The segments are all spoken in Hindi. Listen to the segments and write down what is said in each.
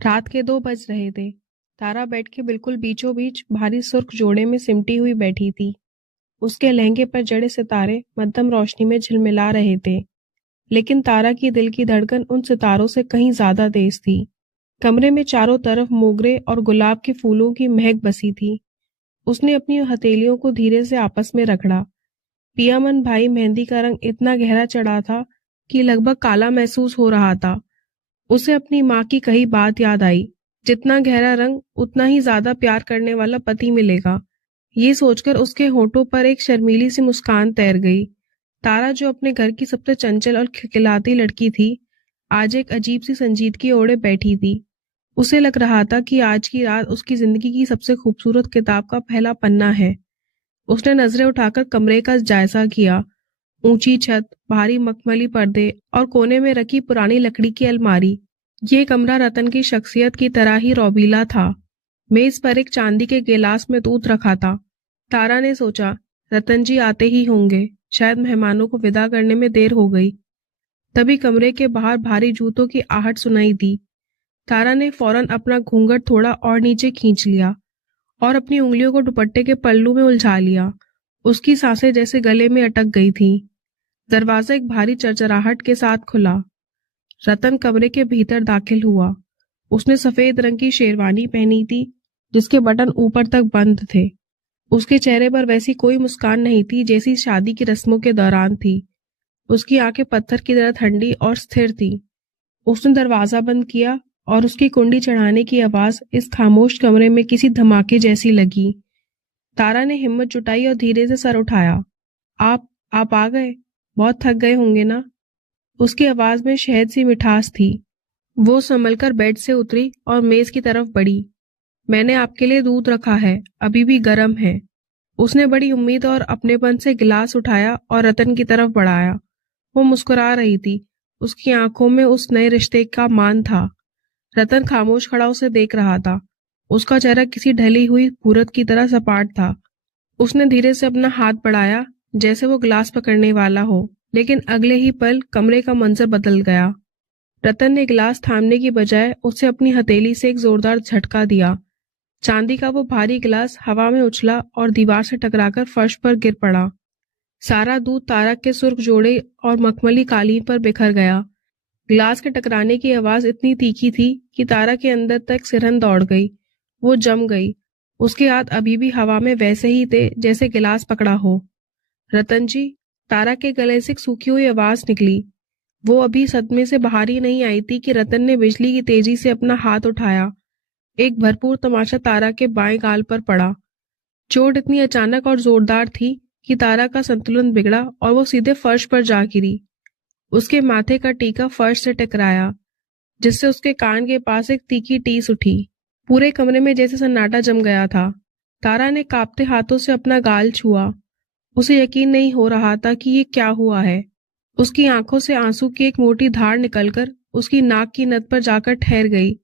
रात के 2 बज रहे थे। तारा बेड के बिल्कुल बीचों बीच भारी सुर्ख जोड़े में सिमटी हुई बैठी थी। उसके लहंगे पर जड़े सितारे मध्यम रोशनी में झिलमिला रहे थे, लेकिन तारा की दिल की धड़कन उन सितारों से कहीं ज्यादा तेज थी। कमरे में चारों तरफ मोगरे और गुलाब के फूलों की महक बसी थी। उसने अपनी हथेलियों को धीरे से आपस में रगड़ा। पियामन भाई मेहंदी का रंग इतना गहरा चढ़ा था कि लगभग काला महसूस हो रहा था। उसे अपनी माँ की कही बात याद आई, जितना गहरा रंग उतना ही ज्यादा प्यार करने वाला पति मिलेगा। ये सोचकर उसके होठों पर एक शर्मीली सी मुस्कान तैर गई। तारा, जो अपने घर की सबसे चंचल और खिलखिलाती लड़की थी, आज एक अजीब सी संजीदगी ओढ़े बैठी थी। उसे लग रहा था कि आज की रात उसकी जिंदगी की सबसे खूबसूरत किताब का पहला पन्ना है। उसने नजरें उठाकर कमरे का जायजा किया। ऊंची छत, भारी मखमली पर्दे और कोने में रखी पुरानी लकड़ी की अलमारी। ये कमरा रतन की शख्सियत की तरह ही रौबीला था। मेज पर एक चांदी के गिलास में दूध रखा था। तारा ने सोचा, रतन जी आते ही होंगे, शायद मेहमानों को विदा करने में देर हो गई। तभी कमरे के बाहर भारी जूतों की आहट सुनाई दी। तारा ने फौरन अपना घूंघट थोड़ा और नीचे खींच लिया और अपनी उंगलियों को दुपट्टे के पल्लू में उलझा लिया। उसकी सांसें जैसे गले में अटक गई थीं। दरवाजा एक भारी चरचराहट के साथ खुला। रतन कमरे के भीतर दाखिल हुआ। उसने सफेद रंग की शेरवानी पहनी थी, जिसके बटन ऊपर तक बंद थे। उसके चेहरे पर वैसी कोई मुस्कान नहीं थी जैसी शादी की रस्मों के दौरान थी। उसकी आंखें पत्थर की तरह ठंडी और स्थिर थी। उसने दरवाजा बंद किया और उसकी कुंडी चढ़ाने की आवाज इस खामोश कमरे में किसी धमाके जैसी लगी। तारा ने हिम्मत जुटाई और धीरे से सर उठाया। आप आ गए? बहुत थक गए होंगे ना? उसकी आवाज में शहद सी मिठास थी। वो संभलकर बेड से उतरी और मेज की तरफ बढ़ी। मैंने आपके लिए दूध रखा है, अभी भी गर्म है। उसने बड़ी उम्मीद और अपनेपन से गिलास उठाया और रतन की तरफ बढ़ाया। वो मुस्कुरा रही थी। उसकी आंखों में उस नए रिश्ते का मान था। रतन खामोश खड़ा उसे देख रहा था। उसका चेहरा किसी ढली हुई मूरत की तरह सपाट था। उसने धीरे से अपना हाथ बढ़ाया, जैसे वो गिलास पकड़ने वाला हो, लेकिन अगले ही पल कमरे का मंजर बदल गया। रतन ने गिलास थामने की बजाय उसे अपनी हथेली से एक जोरदार झटका दिया। चांदी का वो भारी गिलास हवा में उछला और दीवार से टकराकर फर्श पर गिर पड़ा। सारा दूध तारा के सुर्ख जोड़े और मखमली कालीन पर बिखर गया। गिलास के टकराने की आवाज इतनी तीखी थी कि तारा के अंदर तक सिरहन दौड़ गई। वो जम गई। उसके हाथ अभी भी हवा में वैसे ही थे जैसे गिलास पकड़ा हो। रतन जी, तारा के गले से एक सूखी हुई आवाज निकली। वो अभी सदमे से बाहर ही नहीं आई थी कि रतन ने बिजली की तेजी से अपना हाथ उठाया। एक भरपूर तमाचा तारा के बाएं गाल पर पड़ा। चोट इतनी अचानक और जोरदार थी कि तारा का संतुलन बिगड़ा और वो सीधे फर्श पर जा गिरी। उसके माथे का टीका फर्श से टकराया, जिससे उसके कान के पास एक तीखी टीस उठी। पूरे कमरे में जैसे सन्नाटा जम गया था। तारा ने कांपते हाथों से अपना गाल छुआ। उसे यकीन नहीं हो रहा था कि ये क्या हुआ है। उसकी आंखों से आंसू की एक मोटी धार निकलकर उसकी नाक की नथ पर जाकर ठहर गई।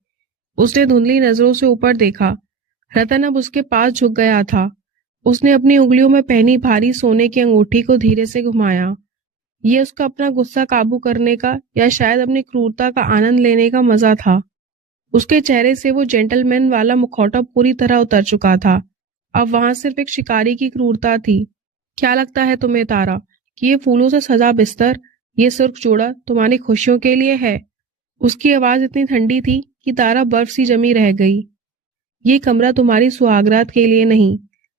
उसने धुंधली नजरों से ऊपर देखा। रतन अब उसके पास झुक गया था। उसने अपनी उंगलियों में पहनी भारी सोने की अंगूठी को धीरे से घुमाया। ये उसका अपना गुस्सा काबू करने का या शायद अपनी क्रूरता का आनंद लेने का मजा था। उसके चेहरे से वो जेंटलमैन वाला मुखौटा पूरी तरह उतर चुका था। अब वहां सिर्फ एक शिकारी की क्रूरता थी। क्या लगता है तुम्हें तारा, कि ये फूलों से सजा बिस्तर, ये सुर्ख जोड़ा तुम्हारी खुशियों के लिए है? उसकी आवाज इतनी ठंडी थी कि तारा बर्फ सी जमी रह गई। ये कमरा तुम्हारी सुहागरात के लिए नहीं,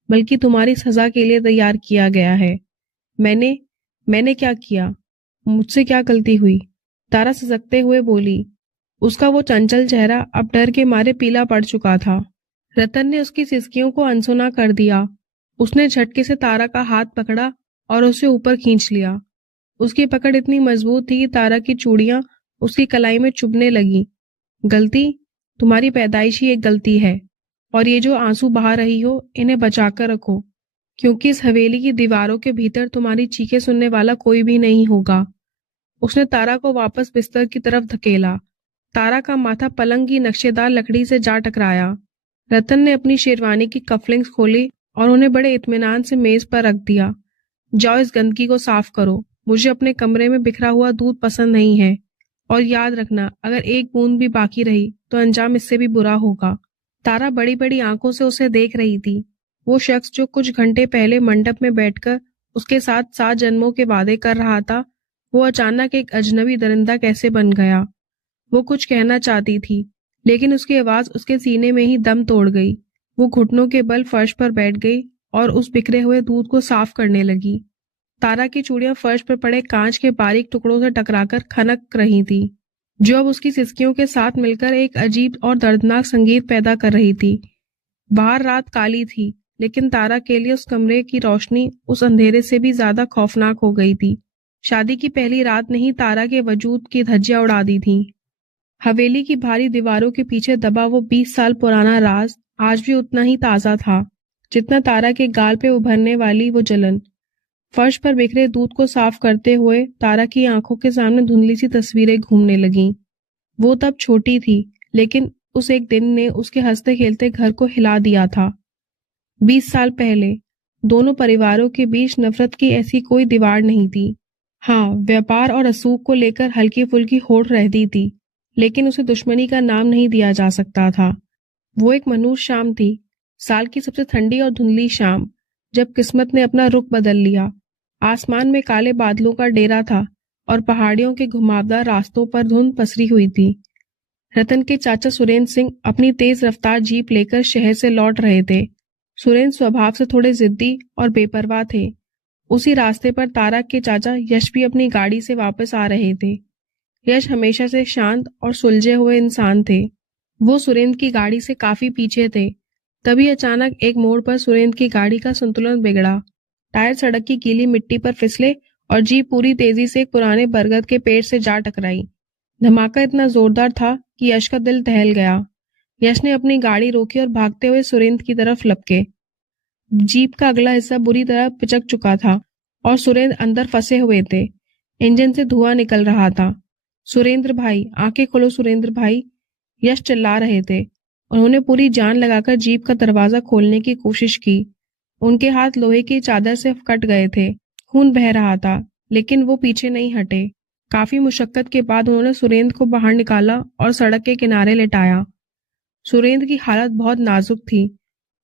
बल्कि तुम्हारी सजा के लिए तैयार किया गया है। मैंने मैंने क्या किया? मुझसे क्या गलती हुई? तारा सिसकते हुए बोली। उसका वो चंचल चेहरा अब डर के मारे पीला पड़ चुका था। रतन ने उसकी सिसकियों को अनसुना कर दिया। उसने झटके से तारा का हाथ पकड़ा और उसे ऊपर खींच लिया। उसकी पकड़ इतनी मजबूत थी कि तारा की चूड़ियां उसकी कलाई में चुभने लगी। गलती? तुम्हारी पैदाइशी एक गलती है, और ये जो आंसू बहा रही हो, इन्हें बचाकर रखो, क्योंकि इस हवेली की दीवारों के भीतर तुम्हारी चीखें सुनने वाला कोई भी नहीं होगा। उसने तारा को वापस बिस्तर की तरफ धकेला। तारा का माथा पलंग की नक्शेदार लकड़ी से जा टकराया। रतन ने अपनी शेरवानी की कफलिंग्स खोली और उन्हें बड़े इत्मीनान से मेज पर रख दिया। जाओ, इस गंदगी को साफ करो। मुझे अपने कमरे में बिखरा हुआ दूध पसंद नहीं है। और याद रखना, अगर एक बूंद भी बाकी रही तो अंजाम इससे भी बुरा होगा। तारा बड़ी बड़ी आंखों से उसे देख रही थी। वो शख्स जो कुछ घंटे पहले मंडप में बैठकर उसके साथ 7 जन्मों के वादे कर रहा था, वो अचानक एक अजनबी दरिंदा कैसे बन गया। वो कुछ कहना चाहती थी, लेकिन उसकी आवाज उसके सीने में ही दम तोड़ गई। वो घुटनों के बल फर्श पर बैठ गई और उस बिखरे हुए दूध को साफ करने लगी। तारा की चूड़ियां फर्श पर पड़े कांच के बारीक टुकड़ों से टकराकर खनक रही थी, जो अब उसकी सिसकियों के साथ मिलकर एक अजीब और दर्दनाक संगीत पैदा कर रही थी। बाहर रात काली थी, लेकिन तारा के लिए उस कमरे की रोशनी उस अंधेरे से भी ज्यादा खौफनाक हो गई थी। शादी की पहली रात ने ही तारा के वजूद की धज्जियां उड़ा दी थी। हवेली की भारी दीवारों के पीछे दबा वो 20 साल पुराना राज आज भी उतना ही ताजा था, जितना तारा के गाल पे उभरने वाली वो जलन। फर्श पर बिखरे दूध को साफ करते हुए तारा की आंखों के सामने धुंधली सी तस्वीरें घूमने लगीं। वो तब छोटी थी, लेकिन उस एक दिन ने उसके हंसते खेलते घर को हिला दिया था। 20 साल पहले दोनों परिवारों के बीच नफरत की ऐसी कोई दीवार नहीं थी। हाँ, व्यापार और असूक को लेकर हल्की फुल्की होड़ रहती थी, लेकिन उसे दुश्मनी का नाम नहीं दिया जा सकता था। वो एक मनहूस शाम थी, साल की सबसे ठंडी और धुंधली शाम, जब किस्मत ने अपना रुख बदल लिया। आसमान में काले बादलों का डेरा था और पहाड़ियों के घुमावदार रास्तों पर धुंध पसरी हुई थी। रतन के चाचा सुरेंद्र सिंह अपनी तेज रफ्तार जीप लेकर शहर से लौट रहे थे। सुरेंद्र स्वभाव से थोड़े जिद्दी और बेपरवाह थे। उसी रास्ते पर तारा के चाचा यश भी अपनी गाड़ी से वापस आ रहे थे। यश हमेशा से शांत और सुलझे हुए इंसान थे। वो सुरेंद्र की गाड़ी से काफी पीछे थे। तभी अचानक एक मोड़ पर सुरेंद्र की गाड़ी का संतुलन बिगड़ा। टायर सड़क की गीली मिट्टी पर फिसले और जीप पूरी तेजी से एक पुराने बरगद के पेड़ से जा टकराई। धमाका इतना जोरदार था कि यश का दिल दहल गया। यश ने अपनी गाड़ी रोकी और भागते हुए सुरेंद्र की तरफ लपके। जीप का अगला हिस्सा बुरी तरह पिचक चुका था और सुरेंद्र अंदर फंसे हुए थे। इंजन से धुआं निकल रहा था। सुरेंद्र भाई, आंखें खोलो सुरेंद्र भाई, यश चिल्ला रहे थे। उन्होंने पूरी जान लगाकर जीप का दरवाजा खोलने की कोशिश की। उनके हाथ लोहे की चादर से कट गए थे। खून बह रहा था, लेकिन वो पीछे नहीं हटे। काफी मुशक्कत के बाद उन्होंने सुरेंद्र को बाहर निकाला और सड़क के किनारे लेटाया। सुरेंद्र की हालत बहुत नाजुक थी।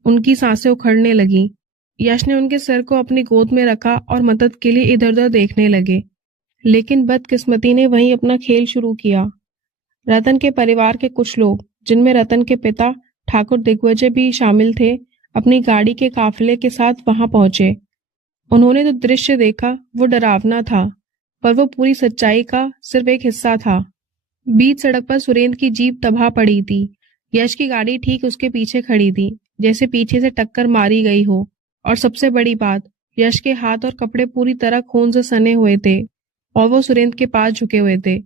उनकी सांसें उखड़ने लगी। यश ने उनके सर को अपनी गोद में रखा और मदद के लिए इधर उधर देखने लगे, लेकिन बदकिस्मती ने वहीं अपना खेल शुरू किया। रतन के परिवार के कुछ लोग, जिनमें रतन के पिता ठाकुर दिग्विजय भी शामिल थे, अपनी गाड़ी के काफिले के साथ वहां पहुंचे। उन्होंने जो दृश्य देखा वो डरावना था, पर वो पूरी सच्चाई का सिर्फ एक हिस्सा था। बीच सड़क पर सुरेंद्र की जीप तबाह पड़ी थी। यश की गाड़ी ठीक उसके पीछे खड़ी थी, जैसे पीछे से टक्कर मारी गई हो। और सबसे बड़ी बात, यश के हाथ और कपड़े पूरी तरह खून से सने हुए थे और वो सुरेंद्र के पास झुके हुए थे।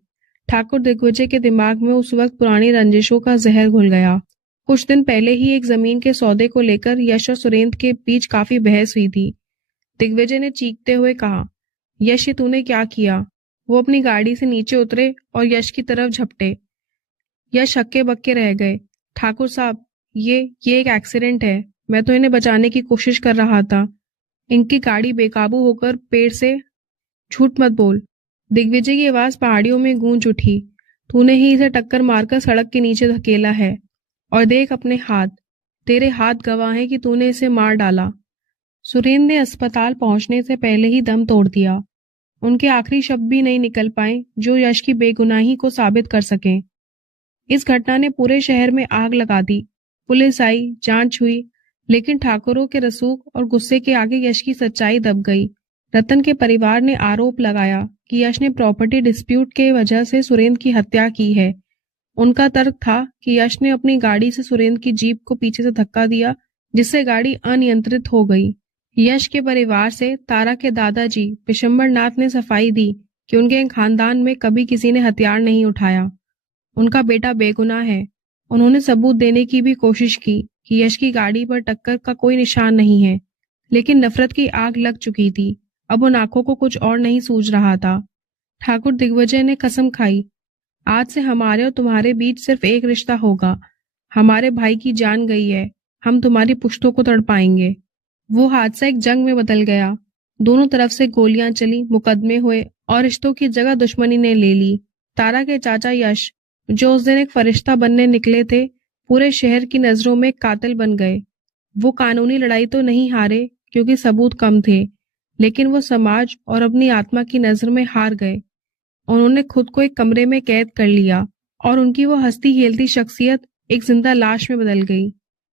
ठाकुर दिग्विजय के दिमाग में उस वक्त पुरानी रंजिशों का जहर घुल गया। कुछ दिन पहले ही एक जमीन के सौदे को लेकर यश और सुरेंद्र के बीच काफी बहस हुई थी। दिग्विजय ने चीखते हुए कहा, यश, ये तूने क्या किया? वो अपनी गाड़ी से नीचे उतरे और यश की तरफ झपटे। यश हक्के बक्के रह गए। ठाकुर साहब, ये एक एक्सीडेंट है। मैं तो इन्हें बचाने की कोशिश कर रहा था। इनकी गाड़ी बेकाबू होकर पेड़ से। झूठ मत बोल। दिग्विजय की आवाज पहाड़ियों में गूंज उठी। तूने ही इसे टक्कर मारकर सड़क के नीचे धकेला है। और देख अपने हाथ, तेरे हाथ गवाह हैं कि तूने इसे मार डाला। सुरेंद्र ने अस्पताल पहुंचने से पहले ही दम तोड़ दिया। उनके आखिरी शब्द भी नहीं निकल पाए जो यश की बेगुनाही को साबित कर सकें। इस घटना ने पूरे शहर में आग लगा दी। पुलिस आई, जांच हुई, लेकिन ठाकुरों के रसूख और गुस्से के आगे यश की सच्चाई दब गई। रतन के परिवार ने आरोप लगाया कि यश ने प्रॉपर्टी डिस्प्यूट के वजह से सुरेंद्र की हत्या की है। उनका तर्क था कि यश ने अपनी गाड़ी से सुरेंद्र की जीप को पीछे से धक्का दिया, जिससे गाड़ी अनियंत्रित हो गई। यश के परिवार से तारा के दादाजी पिशंबर नाथ ने सफाई दी कि उनके खानदान में कभी किसी ने हथियार नहीं उठाया। उनका बेटा बेगुनाह है। उन्होंने सबूत देने की भी कोशिश की कि यश की गाड़ी पर टक्कर का कोई निशान नहीं है, लेकिन नफरत की आग लग चुकी थी। अब उन आंखों को कुछ और नहीं सूझ रहा था। ठाकुर दिग्विजय ने कसम खाई, आज से हमारे और तुम्हारे बीच सिर्फ एक रिश्ता होगा। हमारे भाई की जान गई है, हम तुम्हारी पुश्तों को तड़पाएंगे। वो हादसा एक जंग में बदल गया। दोनों तरफ से गोलियां चली, मुकदमे हुए और रिश्तों की जगह दुश्मनी ने ले ली। तारा के चाचा यश, जो उस दिन एक फरिश्ता बनने निकले थे, पूरे शहर की नजरों में एक कातिल बन गए। वो कानूनी लड़ाई तो नहीं हारे क्योंकि सबूत कम थे, लेकिन वो समाज और अपनी आत्मा की नजर में हार गए। उन्होंने खुद को एक कमरे में कैद कर लिया और उनकी वो हंसती खेलती शख्सियत एक जिंदा लाश में बदल गई।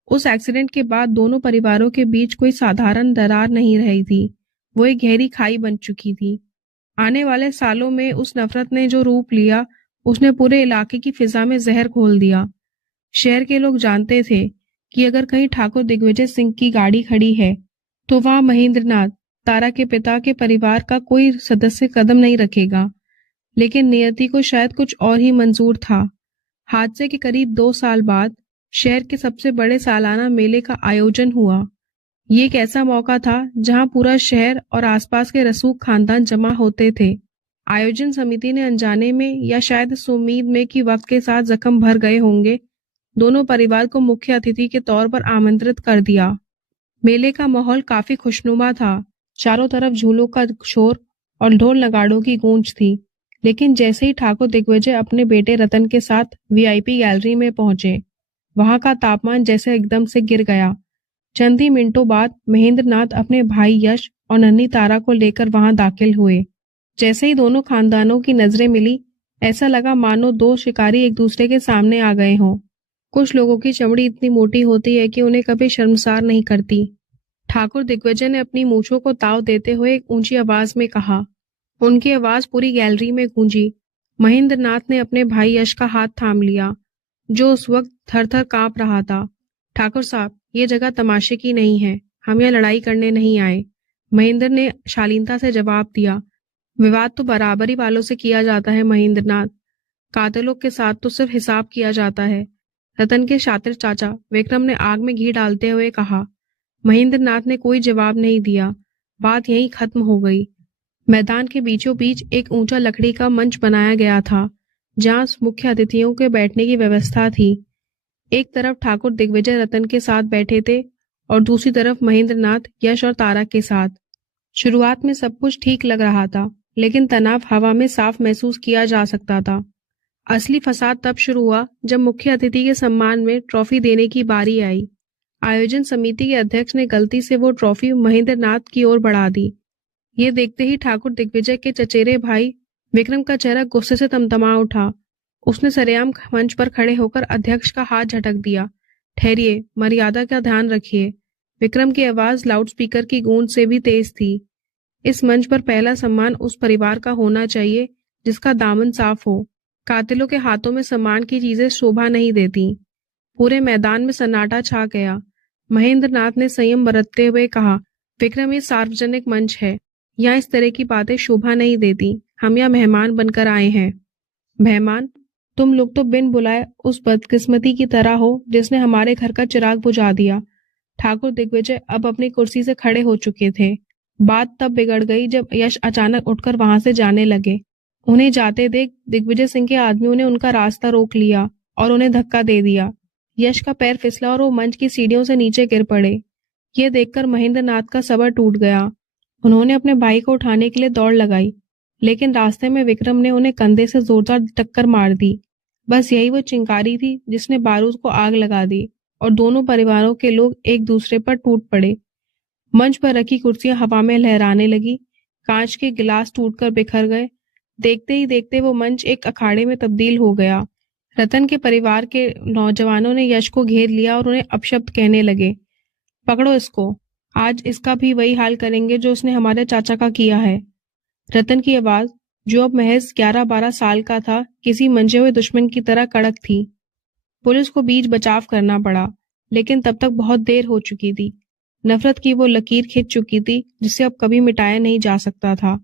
उस एक्सीडेंट के बाद दोनों परिवारों के बीच कोई साधारण दरार नहीं रही थी, वो एक गहरी खाई बन चुकी थी। आने वाले सालों में उस नफरत ने जो रूप लिया, उसने पूरे इलाके की फिजा में जहर घोल दिया। शहर के लोग जानते थे कि अगर कहीं ठाकुर दिग्विजय सिंह की गाड़ी खड़ी है, तो वहां महेंद्रनाथ, तारा के पिता के परिवार का कोई सदस्य कदम नहीं रखेगा। लेकिन नियति को शायद कुछ और ही मंजूर था। हादसे के करीब 2 साल बाद शहर के सबसे बड़े सालाना मेले का आयोजन हुआ। ये एक ऐसा मौका था जहां पूरा शहर और आसपास के रसूख खानदान जमा होते थे। आयोजन समिति ने अनजाने में या शायद इस उम्मीद में कि वक्त के साथ जख्म भर गए होंगे, दोनों परिवार को मुख्य अतिथि के तौर पर आमंत्रित कर दिया। मेले का माहौल काफी खुशनुमा था। चारों तरफ झूलों का शोर और ढोल नगाड़ों की गूंज थी। लेकिन जैसे ही ठाकुर दिग्विजय अपने बेटे रतन के साथ वीआईपी गैलरी में पहुंचे, वहां का तापमान जैसे एकदम से गिर गया। चंद ही मिनटों बाद महेंद्रनाथ अपने भाई यश और नन्ही तारा को लेकर वहां दाखिल हुए। जैसे ही दोनों खानदानों की नजरें मिली, ऐसा लगा मानो दो शिकारी एक दूसरे के सामने आ गए हों। कुछ लोगों की चमड़ी इतनी मोटी होती है कि उन्हें कभी शर्मसार नहीं करती। ठाकुर दिग्विजय ने अपनी मूंछों को ताव देते हुए एक ऊंची आवाज में कहा। उनकी आवाज पूरी गैलरी में गूंजी। महेंद्रनाथ ने अपने भाई यश का हाथ थाम लिया, जो उस वक्त थर थर कांप रहा था। ठाकुर साहब, ये जगह तमाशे की नहीं है, हम यहाँ लड़ाई करने नहीं आए, महेंद्र ने शालीनता से जवाब दिया। विवाद तो बराबरी वालों से किया जाता है महेंद्रनाथ, कातिलों के साथ तो सिर्फ हिसाब किया जाता है, रतन के शातिर चाचा विक्रम ने आग में घी डालते हुए कहा। महेंद्रनाथ ने कोई जवाब नहीं दिया। बात यहीं खत्म हो गई। मैदान के बीचों बीच एक ऊंचा लकड़ी का मंच बनाया गया था, जहां मुख्य अतिथियों के बैठने की व्यवस्था थी। एक तरफ ठाकुर दिग्विजय रतन के साथ बैठे थे और दूसरी तरफ महेंद्रनाथ यश और तारा के साथ। शुरुआत में सब कुछ ठीक लग रहा था, लेकिन तनाव हवा में साफ महसूस किया जा सकता था। असली फसाद तब शुरू हुआ जब मुख्य अतिथि के सम्मान में ट्रॉफी देने की बारी आई। आयोजन समिति के अध्यक्ष ने गलती से वो ट्रॉफी महेंद्रनाथ की ओर बढ़ा दी। ये देखते ही ठाकुर दिग्विजय के चचेरे भाई विक्रम का चेहरा गुस्से से तमतमा उठा। उसने सरेआम मंच पर खड़े होकर अध्यक्ष का हाथ झटक दिया। ठहरिए, मर्यादा का ध्यान रखिए। विक्रम की आवाज लाउडस्पीकर की गूंज से भी तेज थी। इस मंच पर पहला सम्मान उस परिवार का होना चाहिए जिसका दामन साफ हो। कातिलों के हाथों में सम्मान की चीजें शोभा नहीं देती। पूरे मैदान में सन्नाटा छा गया। महेंद्रनाथ ने संयम बरतते हुए कहा, विक्रम, ये सार्वजनिक मंच है, यहाँ इस तरह की बातें शोभा नहीं देती। हम यहाँ मेहमान बनकर आए हैं। मेहमान? तुम लोग तो बिन बुलाए उस बदकिस्मती की तरह हो जिसने हमारे घर का चिराग बुझा दिया। ठाकुर दिग्विजय अब अपनी कुर्सी से खड़े हो चुके थे। बात तब बिगड़ गई जब यश अचानक उठकर वहां से जाने लगे। उन्हें जाते देख दिग्विजय सिंह के आदमियों ने उनका रास्ता रोक लिया और उन्हें धक्का दे दिया। यश का पैर फिसला और वो मंच की सीढ़ियों से नीचे गिर पड़े। ये देखकर महेंद्रनाथ का सब्र टूट गया। उन्होंने अपने भाई को उठाने के लिए दौड़ लगाई, लेकिन रास्ते में विक्रम ने उन्हें कंधे से जोरदार टक्कर मार दी। बस यही वो चिंगारी थी जिसने बारूद को आग लगा दी और दोनों परिवारों के लोग एक दूसरे पर टूट पड़े। मंच पर रखी कुर्सियां हवा में लहराने लगी। कांच के गिलास टूटकर बिखर गए। देखते ही देखते वो मंच एक अखाड़े में तब्दील हो गया। रतन के परिवार के नौजवानों ने यश को घेर लिया और उन्हें अपशब्द कहने लगे। पकड़ो इसको, आज इसका भी वही हाल करेंगे जो उसने हमारे चाचा का किया है। रतन की आवाज, जो अब महज 11-12 साल का था, किसी मंजे हुए दुश्मन की तरह कड़क थी। पुलिस को बीच बचाव करना पड़ा, लेकिन तब तक बहुत देर हो चुकी थी। नफरत की वो लकीर खिंच चुकी थी जिसे अब कभी मिटाया नहीं जा सकता था।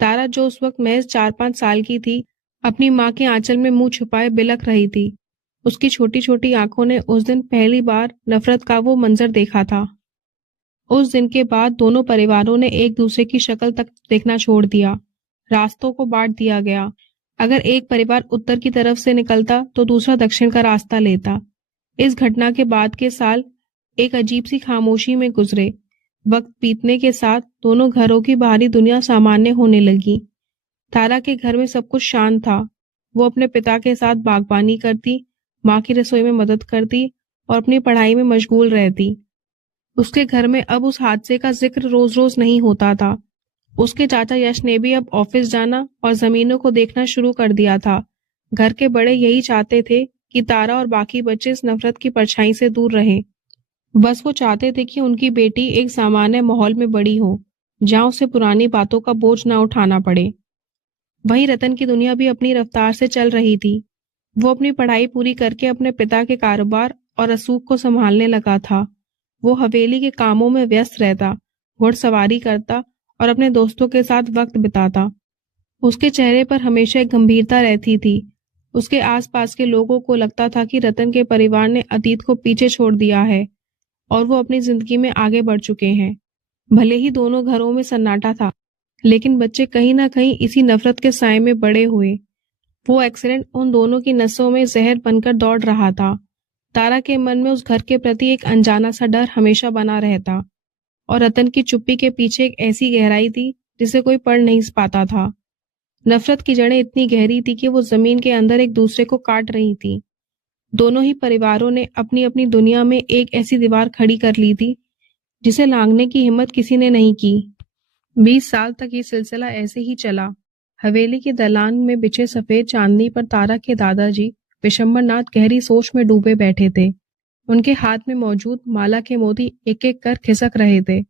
तारा, जो उस वक्त महज 4-5 साल की थी, अपनी माँ के आंचल में मुंह छुपाए बिलख रही थी। उसकी छोटी छोटी आंखों ने उस दिन पहली बार नफरत का वो मंजर देखा था। उस दिन के बाद दोनों परिवारों ने एक दूसरे की शक्ल तक देखना छोड़ दिया। रास्तों को बांट दिया गया। अगर एक परिवार उत्तर की तरफ से निकलता तो दूसरा दक्षिण का रास्ता लेता। इस घटना के बाद के साल एक अजीब सी खामोशी में गुजरे। वक्त बीतने के साथ दोनों घरों की बाहरी दुनिया सामान्य होने लगी। तारा के घर में सब कुछ शांत था। वो अपने पिता के साथ बागबानी करती, माँ की रसोई में मदद करती और अपनी पढ़ाई में मशगूल रहती। उसके घर में अब उस हादसे का जिक्र रोज रोज नहीं होता था। उसके चाचा यश ने भी अब ऑफिस जाना और जमीनों को देखना शुरू कर दिया था। घर के बड़े यही चाहते थे कि तारा और बाकी बच्चे इस नफरत की परछाई से दूर रहें। बस वो चाहते थे कि उनकी बेटी एक सामान्य माहौल में बड़ी हो, जहां उसे पुरानी बातों का बोझ ना उठाना पड़े। वहीं रतन की दुनिया भी अपनी रफ्तार से चल रही थी। वो अपनी पढ़ाई पूरी करके अपने पिता के कारोबार और रसूख को संभालने लगा था। वो हवेली के कामों में व्यस्त रहता, घुड़सवारी करता और अपने दोस्तों के साथ वक्त बिताता। उसके चेहरे पर हमेशा एक गंभीरता रहती थी। उसके आसपास के लोगों को लगता था कि रतन के परिवार ने अतीत को पीछे छोड़ दिया है और वो अपनी जिंदगी में आगे बढ़ चुके हैं। भले ही दोनों घरों में सन्नाटा था, लेकिन बच्चे कहीं ना कहीं इसी नफरत के साए में बड़े हुए। वो एक्सीडेंट उन दोनों की नसों में जहर बनकर दौड़ रहा था। तारा के मन में उस घर के प्रति एक अनजाना सा डर हमेशा बना रहता और रतन की चुप्पी के पीछे एक ऐसी गहराई थी जिसे कोई पढ़ नहीं पाता था। नफरत की जड़ें इतनी गहरी थी कि वो जमीन के अंदर एक दूसरे को काट रही थी। दोनों ही परिवारों ने अपनी अपनी दुनिया में एक ऐसी दीवार खड़ी कर ली थी जिसे लांघने की हिम्मत किसी ने नहीं की। 20 साल तक ये सिलसिला ऐसे ही चला। हवेली के दलान में बिछे सफेद चांदनी पर तारा के दादाजी विशंबरनाथ गहरी सोच में डूबे बैठे थे। उनके हाथ में मौजूद माला के मोती एक एक कर खिसक रहे थे।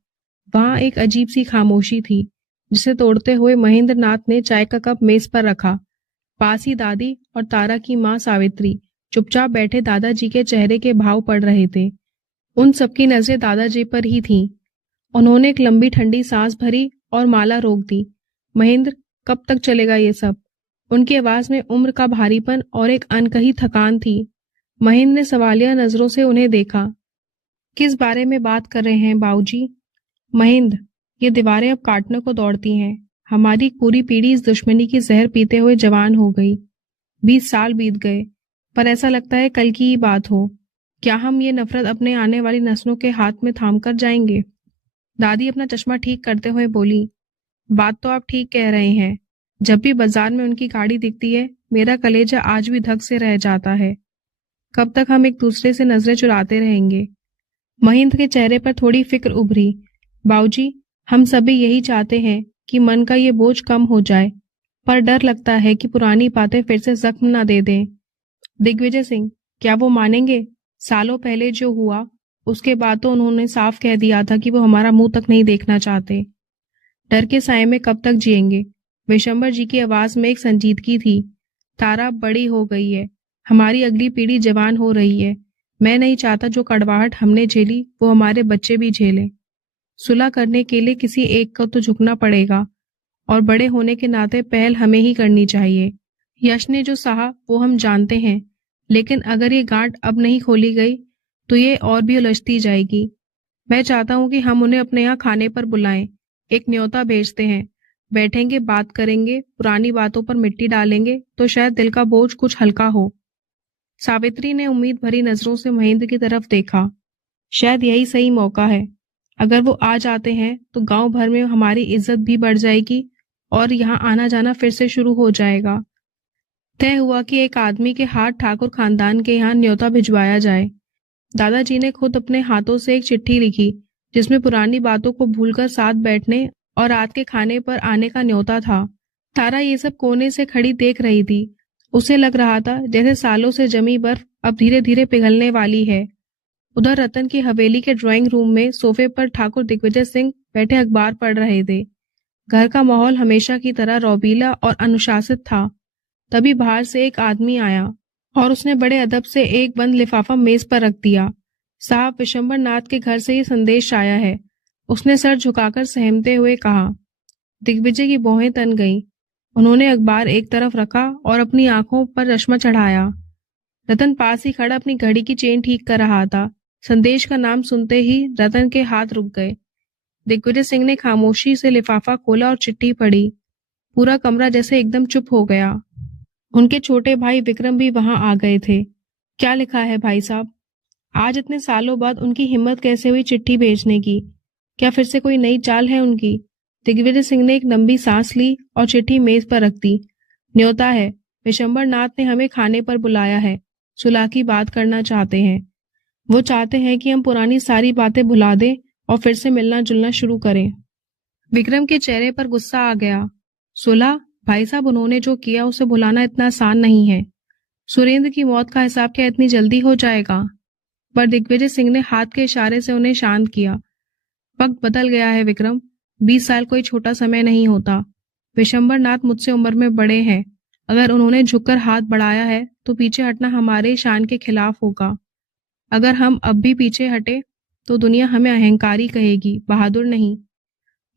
वहां एक अजीब सी खामोशी थी, जिसे तोड़ते हुए महेंद्र नाथ ने चाय का कप मेज पर रखा। पास ही दादी और तारा की माँ सावित्री चुपचाप बैठे दादाजी के चेहरे के भाव पढ़ रहे थे। उन सबकी नजरें दादाजी पर ही थीं। उन्होंने एक लंबी ठंडी सांस भरी और माला रोक दी। महेंद्र, कब तक चलेगा ये सब? उनकी आवाज में उम्र का भारीपन और एक अनकही थकान थी। महेंद्र ने सवालिया नजरों से उन्हें देखा। किस बारे में बात कर रहे हैं बाबूजी? महेंद्र, ये दीवारें अब काटने को दौड़ती हैं। हमारी पूरी पीढ़ी इस दुश्मनी की जहर पीते हुए जवान हो गई। 20 साल बीत गए, पर ऐसा लगता है कल की ही बात हो। क्या हम ये नफरत अपने आने वाली नस्लों के हाथ में थाम कर जाएंगे? दादी अपना चश्मा ठीक करते हुए बोली, बात तो आप ठीक कह रहे हैं। जब भी बाजार में उनकी गाड़ी दिखती है, मेरा कलेजा आज भी धक से रह जाता है। कब तक हम एक दूसरे से नजरें चुराते रहेंगे? महेंद्र के चेहरे पर थोड़ी फिक्र उभरी। बाबूजी, हम सभी यही चाहते हैं कि मन का ये बोझ कम हो जाए, पर डर लगता है कि पुरानी बातें फिर से जख्म ना दे दें। दिग्विजय सिंह, क्या वो मानेंगे? सालों पहले जो हुआ, उसके बाद तो उन्होंने साफ कह दिया था कि वो हमारा मुंह तक नहीं देखना चाहते। डर के साए में कब तक जिएंगे? विशंबर जी की आवाज में एक संजीदगी थी। तारा बड़ी हो गई है, हमारी अगली पीढ़ी जवान हो रही है। मैं नहीं चाहता जो कड़वाहट हमने झेली वो हमारे बच्चे भी झेलें। सुलह करने के लिए किसी एक को तो झुकना पड़ेगा और बड़े होने के नाते पहल हमें ही करनी चाहिए। यश ने जो सहा वो हम जानते हैं, लेकिन अगर ये गांठ अब नहीं खोली गई तो ये और भी उलझती जाएगी। मैं चाहता हूँ कि हम उन्हें अपने यहाँ खाने पर बुलाएं। एक न्योता भेजते हैं, बैठेंगे, बात करेंगे, पुरानी बातों पर मिट्टी डालेंगे तो शायद दिल का बोझ कुछ हल्का हो। सावित्री ने उम्मीद भरी नजरों से महेंद्र की तरफ देखा। शायद यही सही मौका है। अगर वो आ जाते हैं तो गांव भर में हमारी इज्जत भी बढ़ जाएगी और यहाँ आना जाना फिर से शुरू हो जाएगा। तय हुआ कि एक आदमी के हाथ ठाकुर खानदान के यहाँ न्योता भिजवाया जाए। दादाजी ने खुद अपने हाथों से एक चिट्ठी लिखी, जिसमें पुरानी बातों को भूलकर साथ बैठने और रात के खाने पर आने का न्योता था। तारा ये सब कोने से खड़ी देख रही थी। उसे लग रहा था जैसे सालों से जमी बर्फ अब धीरे धीरे पिघलने वाली है। उधर रतन की हवेली के ड्राइंग रूम में सोफे पर ठाकुर दिग्विजय सिंह बैठे अखबार पढ़ रहे थे। घर का माहौल हमेशा की तरह रौबीला और अनुशासित था। तभी बाहर से एक आदमी आया और उसने बड़े अदब से एक बंद लिफाफा मेज पर रख दिया। साहब, विशंबर नाथ के घर से ये संदेश आया है। उसने सर झुकाकर सहमते हुए कहा। दिग्विजय की भौहें तन गईं। उन्होंने अखबार एक तरफ रखा और अपनी आंखों पर चश्मा चढ़ाया। रतन पास ही खड़ा अपनी घड़ी की चेन ठीक कर रहा था। संदेश का नाम सुनते ही रतन के हाथ रुक गए। दिग्विजय सिंह ने खामोशी से लिफाफा खोला और चिट्ठी पढ़ी। पूरा कमरा जैसे एकदम चुप हो गया। उनके छोटे भाई विक्रम भी वहां आ गए थे। क्या लिखा है भाई साहब? आज इतने सालों बाद उनकी हिम्मत कैसे हुई चिट्ठी भेजने की? क्या फिर से कोई नई चाल है उनकी? दिग्विजय सिंह ने एक लंबी सांस ली और चिट्ठी मेज पर रख दी। न्योता है, विशंबर नाथ ने हमें खाने पर बुलाया है, सुलह की बात करना चाहते हैं। वो चाहते हैं कि हम पुरानी सारी बातें भुला दें और फिर से मिलना जुलना शुरू करें। विक्रम के चेहरे पर गुस्सा आ गया। सुलह? भाई साहब, उन्होंने जो किया उसे भुलाना इतना आसान नहीं है। सुरेंद्र की मौत का हिसाब क्या इतनी जल्दी हो जाएगा? पर दिग्विजय सिंह ने हाथ के इशारे से उन्हें शांत किया। वक्त बदल गया है विक्रम, 20 साल कोई छोटा समय नहीं होता। विशंबर नाथ मुझसे उम्र में बड़े हैं, अगर उन्होंने झुककर हाथ बढ़ाया है तो पीछे हटना हमारे शान के खिलाफ होगा। अगर हम अब भी पीछे हटे तो दुनिया हमें अहंकारी कहेगी, बहादुर नहीं।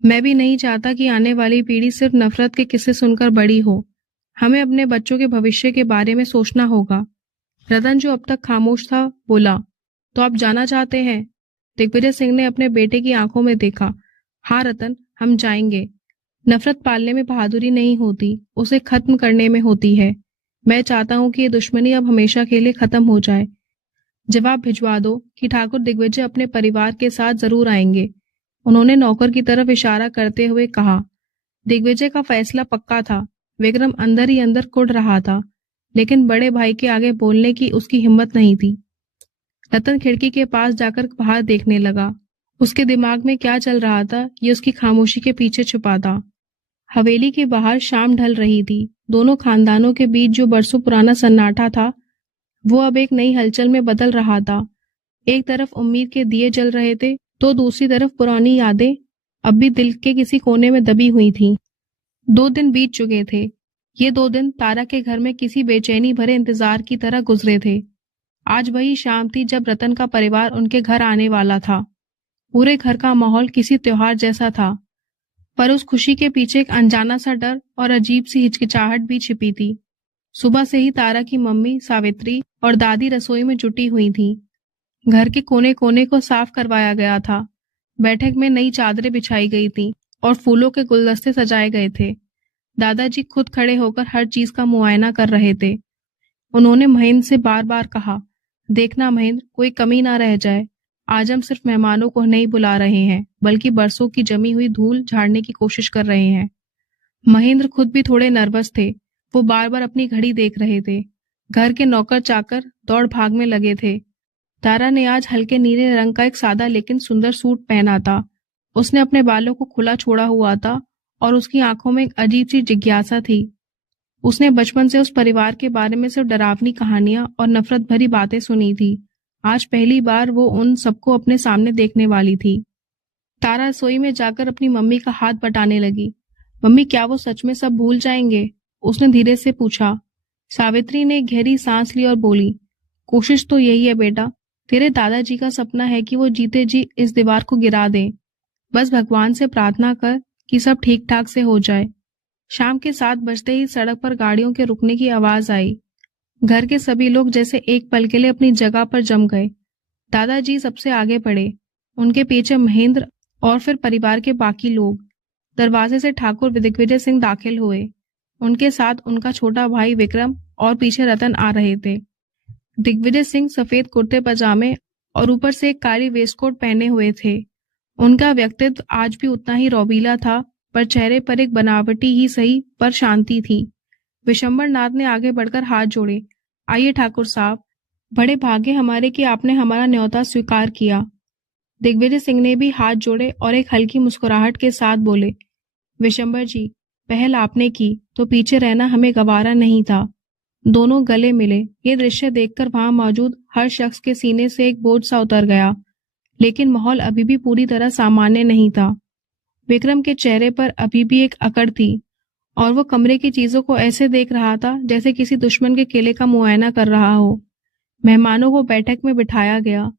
मैं भी नहीं चाहता कि आने वाली पीढ़ी सिर्फ नफरत के किस्से सुनकर बड़ी हो। हमें अपने बच्चों के भविष्य के बारे में सोचना होगा। रतन, जो अब तक खामोश था, बोला, तो आप जाना चाहते हैं? दिग्विजय सिंह ने अपने बेटे की आंखों में देखा। हाँ रतन, हम जाएंगे। नफरत पालने में बहादुरी नहीं होती, उसे खत्म करने में होती है। मैं चाहता हूं कि ये दुश्मनी अब हमेशा के लिए खत्म हो जाए। जवाब भिजवा दो कि ठाकुर दिग्विजय अपने परिवार के साथ जरूर आएंगे। उन्होंने नौकर की तरफ इशारा करते हुए कहा। दिग्विजय का फैसला पक्का था। विक्रम अंदर ही अंदर कुढ़ रहा था, लेकिन बड़े भाई के आगे बोलने की उसकी हिम्मत नहीं थी। रतन खिड़की के पास जाकर बाहर देखने लगा। उसके दिमाग में क्या चल रहा था ये उसकी खामोशी के पीछे छुपा था। हवेली के बाहर शाम ढल रही थी। दोनों खानदानों के बीच जो बरसों पुराना सन्नाटा था वो अब एक नई हलचल में बदल रहा था। एक तरफ उम्मीद के दिए जल रहे थे तो दूसरी तरफ पुरानी यादें अब भी दिल के किसी कोने में दबी हुई थीं। 2 दिन बीत चुके थे। ये 2 दिन तारा के घर में किसी बेचैनी भरे इंतजार की तरह गुजरे थे। आज वही शाम थी जब रतन का परिवार उनके घर आने वाला था। पूरे घर का माहौल किसी त्योहार जैसा था, पर उस खुशी के पीछे एक अनजाना सा डर और अजीब सी हिचकिचाहट भी छिपी थी। सुबह से ही तारा की मम्मी सावित्री और दादी रसोई में जुटी हुई थीं। घर के कोने कोने को साफ करवाया गया था। बैठक में नई चादरें बिछाई गई थीं और फूलों के गुलदस्ते सजाए गए थे। दादाजी खुद खड़े होकर हर चीज का मुआयना कर रहे थे। उन्होंने महेंद्र से बार बार कहा, देखना महेंद्र, कोई कमी ना रह जाए। आज हम सिर्फ मेहमानों को नहीं बुला रहे हैं, बल्कि बरसों की जमी हुई धूल झाड़ने की कोशिश कर रहे हैं। महेंद्र खुद भी थोड़े नर्वस थे। वो बार बार अपनी घड़ी देख रहे थे। घर के नौकर चाकर दौड़ भाग में लगे थे। तारा ने आज हल्के नीले रंग का एक सादा लेकिन सुंदर सूट पहना था। उसने अपने बालों को खुला छोड़ा हुआ था और उसकी आंखों में एक अजीब सी जिज्ञासा थी। उसने बचपन से उस परिवार के बारे में सिर्फ डरावनी कहानियां और नफरत भरी बातें सुनी थी। आज पहली बार वो उन सबको अपने सामने देखने वाली थी। तारा रसोई में जाकर अपनी मम्मी का हाथ बटाने लगी। मम्मी, क्या वो सच में सब भूल जाएंगे? उसने धीरे से पूछा। सावित्री ने एक गहरी सांस ली और बोली, कोशिश तो यही है बेटा। तेरे दादाजी का सपना है कि वो जीते जी इस दीवार को गिरा दें। बस भगवान से प्रार्थना कर कि सब ठीक ठाक से हो जाए। शाम के 7 बजते ही सड़क पर गाड़ियों के रुकने की आवाज आई। घर के सभी लोग जैसे एक पल के लिए अपनी जगह पर जम गए। दादाजी सबसे आगे बढ़े, उनके पीछे महेंद्र और फिर परिवार के बाकी लोग। दरवाजे से ठाकुर दिग्विजय सिंह दाखिल हुए। उनके साथ उनका छोटा भाई विक्रम और पीछे रतन आ रहे थे। दिग्विजय सिंह सफेद कुर्ते पजामे और ऊपर से एक काली वेस्टकोट पहने हुए थे। उनका व्यक्तित्व आज भी उतना ही रौबीला था, पर चेहरे पर एक बनावटी ही सही पर शांति थी। विशंबर नाथ ने आगे बढ़कर हाथ जोड़े। आइए ठाकुर साहब, बड़े भाग्य हमारे कि आपने हमारा न्योता स्वीकार किया। दिग्विजय सिंह ने भी हाथ जोड़े और एक हल्की मुस्कुराहट के साथ बोले, विशंबर जी, पहल आपने की तो पीछे रहना हमें गवारा नहीं था। दोनों गले मिले। ये दृश्य देखकर वहां मौजूद हर शख्स के सीने से एक बोझ सा उतर गया, लेकिन माहौल अभी भी पूरी तरह सामान्य नहीं था। विक्रम के चेहरे पर अभी भी एक अकड़ थी और वो कमरे की चीजों को ऐसे देख रहा था जैसे किसी दुश्मन के किले का मुआयना कर रहा हो। मेहमानों को बैठक में बिठाया गया।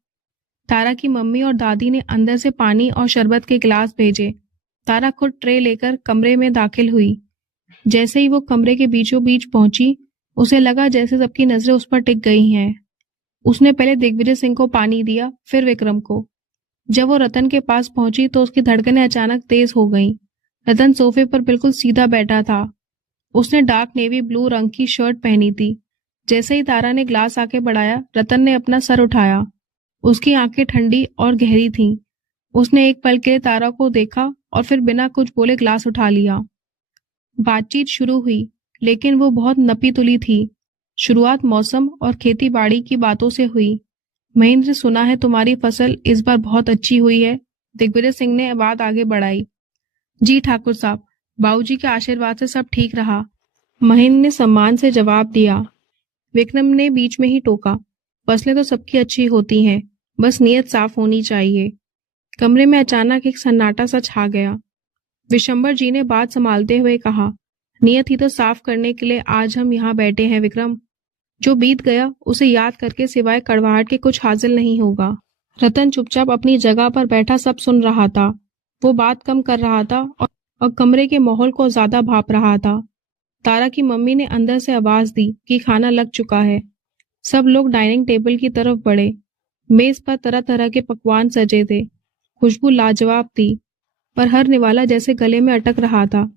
तारा की मम्मी और दादी ने अंदर से पानी और शरबत के गिलास भेजे। तारा खुद ट्रे लेकर कमरे में दाखिल हुई। जैसे ही वो कमरे के बीचों बीच पहुंची, उसे लगा जैसे सबकी नजरें उस पर टिक गई हैं। उसने पहले दिग्विजय सिंह को पानी दिया, फिर विक्रम को। जब वो रतन के पास पहुंची तो उसकी धड़कनें अचानक तेज हो गईं। रतन सोफे पर बिल्कुल सीधा बैठा था। उसने डार्क नेवी ब्लू रंग की शर्ट पहनी थी। जैसे ही तारा ने ग्लास आके बढ़ाया, रतन ने अपना सर उठाया। उसकी आंखें ठंडी और गहरी थीं। उसने एक पल के लिए तारा को देखा और फिर बिना कुछ बोले ग्लास उठा लिया। बातचीत शुरू हुई। लेकिन वो बहुत नपी तुली थी। शुरुआत मौसम और खेती बाड़ी की बातों से हुई। महेंद्र, सुना है तुम्हारी फसल इस बार बहुत अच्छी हुई है। दिग्विजय सिंह ने बात आगे बढ़ाई। जी ठाकुर साहब, बाबूजी के आशीर्वाद से सब ठीक रहा, महेंद्र ने सम्मान से जवाब दिया। विक्रम ने बीच में ही टोका। फसलें तो सबकी अच्छी होती हैं, बस नीयत साफ होनी चाहिए। कमरे में अचानक एक सन्नाटा सा छा गया। विशंबर जी ने बात संभालते हुए कहा, नियत ही तो साफ करने के लिए आज हम यहाँ बैठे हैं विक्रम। जो बीत गया उसे याद करके सिवाय कड़वाहट के कुछ हासिल नहीं होगा। रतन चुपचाप अपनी जगह पर बैठा सब सुन रहा था। वो बात कम कर रहा था और कमरे के माहौल को ज्यादा भाप रहा था। तारा की मम्मी ने अंदर से आवाज दी कि खाना लग चुका है। सब लोग डाइनिंग टेबल की तरफ बढ़े। मेज पर तरह तरह के पकवान सजे थे। खुशबू लाजवाब थी, पर हर निवाला जैसे गले में अटक रहा था।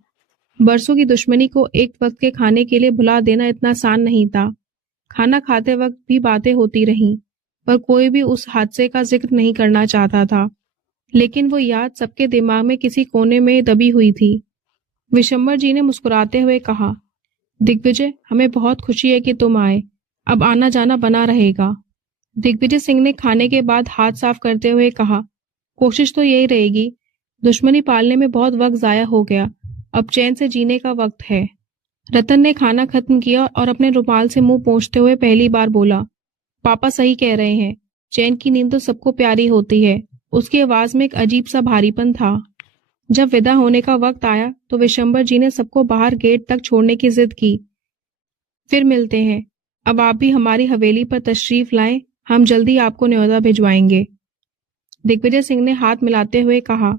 बरसों की दुश्मनी को एक वक्त के खाने के लिए भुला देना इतना आसान नहीं था। खाना खाते वक्त भी बातें होती रहीं, पर कोई भी उस हादसे का जिक्र नहीं करना चाहता था। लेकिन वो याद सबके दिमाग में किसी कोने में दबी हुई थी। विशंबर जी ने मुस्कुराते हुए कहा, दिग्विजय, हमें बहुत खुशी है कि तुम आए। अब आना जाना बना रहेगा। दिग्विजय सिंह ने खाने के बाद हाथ साफ करते हुए कहा, कोशिश तो यही रहेगी। दुश्मनी पालने में बहुत वक्त जाया हो गया, अब चैन से जीने का वक्त है। रतन ने खाना खत्म किया और अपने रुमाल से मुंह पोंछते हुए पहली बार बोला, पापा सही कह रहे हैं, चैन की नींद तो सबको प्यारी होती है। उसकी आवाज में एक अजीब सा भारीपन था। जब विदा होने का वक्त आया तो विशंबर जी ने सबको बाहर गेट तक छोड़ने की जिद की। फिर मिलते हैं, अब आप भी हमारी हवेली पर तशरीफ लाएं, हम जल्दी आपको न्योता भिजवाएंगे। दिग्विजय सिंह ने हाथ मिलाते हुए कहा।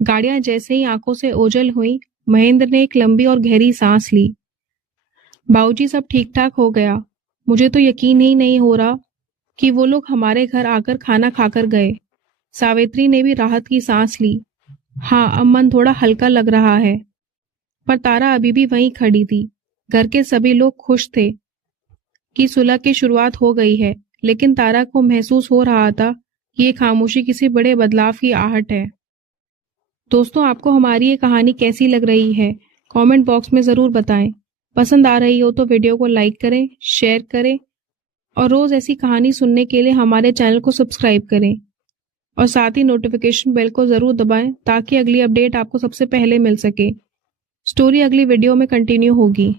गाड़ियां जैसे ही आंखों से ओझल हुई, महेंद्र ने एक लंबी और गहरी सांस ली। बाबूजी, सब ठीक ठाक हो गया। मुझे तो यकीन ही नहीं हो रहा कि वो लोग हमारे घर आकर खाना खाकर गए। सावित्री ने भी राहत की सांस ली। हाँ, अब मन थोड़ा हल्का लग रहा है। पर तारा अभी भी वहीं खड़ी थी। घर के सभी लोग खुश थे कि सुलह की शुरुआत हो गई है, लेकिन तारा को महसूस हो रहा था कि ये खामोशी किसी बड़े बदलाव की आहट है। दोस्तों, आपको हमारी ये कहानी कैसी लग रही है? कमेंट बॉक्स में ज़रूर बताएं। पसंद आ रही हो तो वीडियो को लाइक करें, शेयर करें और रोज़ ऐसी कहानी सुनने के लिए हमारे चैनल को सब्सक्राइब करें और साथ ही नोटिफिकेशन बेल को ज़रूर दबाएं ताकि अगली अपडेट आपको सबसे पहले मिल सके। स्टोरी अगली वीडियो में कंटिन्यू होगी।